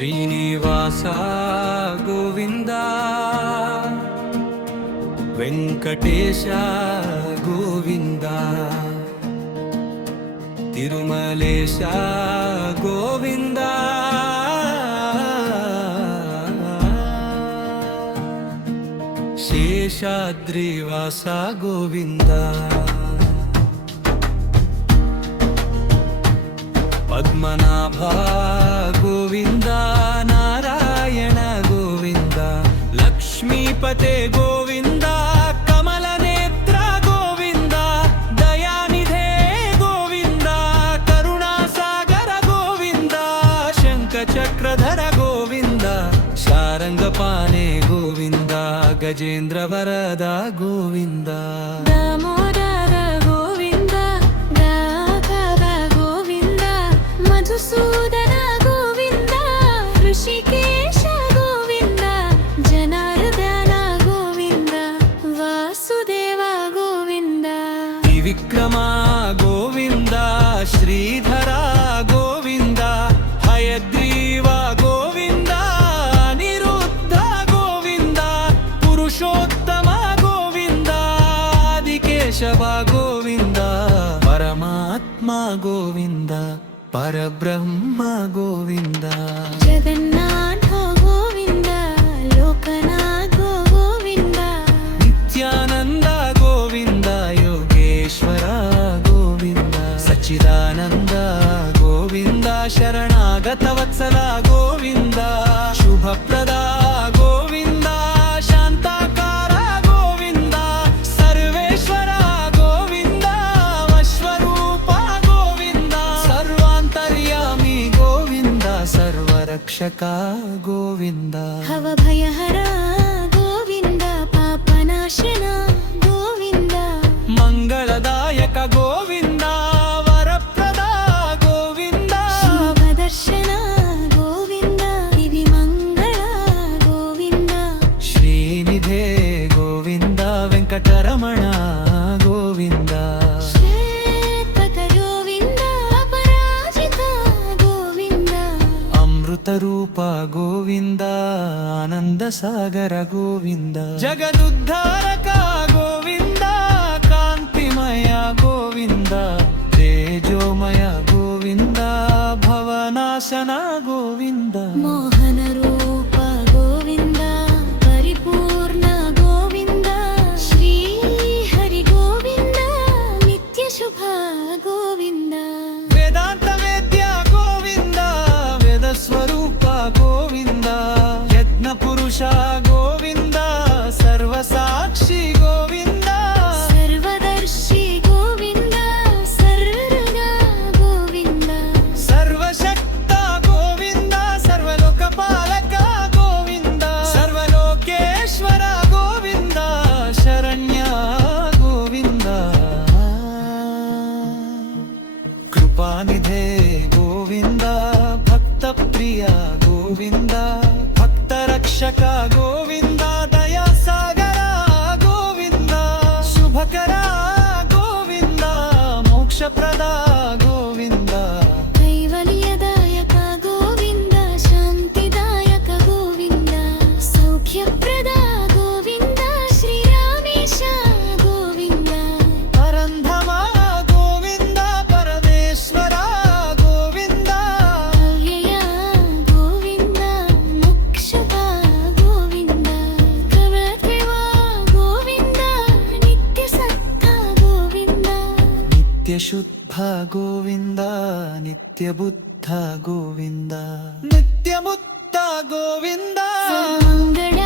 శ్రీనివాస గోవింద వెంకటేశ గోవింద తిరుమలేశ గోవింద శేషాద్రివాస గోవింద పద్మనాభ గోవింద నారాయణ గోవింద లక్ష్మీపతే గోవింద కమల నేత్ర గోవింద దయానిధే గోవింద కరుణాసాగర గోవింద శంఖ చక్రధర గోవింద శారంగపాణే గోవింద గజేంద్ర వరద గోవింద మధుసూదన గోవింద ఋషికేశ గోవింద జనార్దన గోవింద వాసుదేవ గోవింద త్రివిక్రమ గోవింద శ్రీధర గోవింద హయగ్రీవ గోవింద అనిరుద్ధ గోవింద పురుషోత్తమ గోవింద ఆదికేశవ గోవింద పరమాత్మ గోవింద పరబ్రహ్మ గోవింద జగన్నాథ గోవింద లోకనాథ గోవింద నిత్యానంద గోవింద యోగేశ్వర గోవింద సచ్చిదానంద గోవింద శరణాగత వత్సల గోవింద శుభప్రద గోవింద శాంతాకార గోవింద సర్వేశ్వర గోవింద వశ్వరూప గోవింద సర్వాంతర్యామి గోవింద సర్వరక్షక గోవింద భవభయహర గోవింద పాపనాశన గోవింద మంగళదాయక గోవింద వరప్రద గోవింద శోభదర్శన గోవింద దివి మంగళ గోవింద శ్రీనిధే గోవింద వెంకటరమణ గోవింద శ్వేతక గోవింద అపరాజిత గోవింద అమృత రూప గోవింద ఆనంద సాగర గోవింద జగదుద్ధారక గోవింద కాంతిమయ గోవింద తేజోమయ గోవింద భవనాశన గోవింద మోహన రూప గోవింద పరిపూర్ణ గోవింద శ్రీ హరి గోవింద నిత్య శుభ గోవింద వేదాంత వేద్య గోవింద వేద స్వరూప గోవింద యజ్ఞ పురుష గోవింద సర్వసాక్షి గోవింద సర్వదర్శి గోవింద సర్వరుగా గోవింద సర్వశక్త గోవింద సర్వలోకపాలక గోవింద సర్వలోకేశ్వర గోవింద శరణ్య గోవింద కృపానిధే గోవింద భక్త ప్రియ గోవింద భక్త రక్షక గోవింద దయా సాగర గోవింద శుభకర గోవింద మోక్షప్రద గోవింద కైవల్యదాయక గోవింద శాంతిదాయక గోవింద సౌఖ్యప్రద గోవింద శ్రీరామేశ గోవింద పరంధమ గోవింద పరమేశ్వర గోవింద అవ్యయ గోవింద మోక్షద గోవింద కమత్రివ గోవింద నిత్య సత్త గోవింద నిత్య శుద్ధ గోవింద నిత్య బుద్ధ గోవింద నిత్య ముక్త గోవింద మంగళ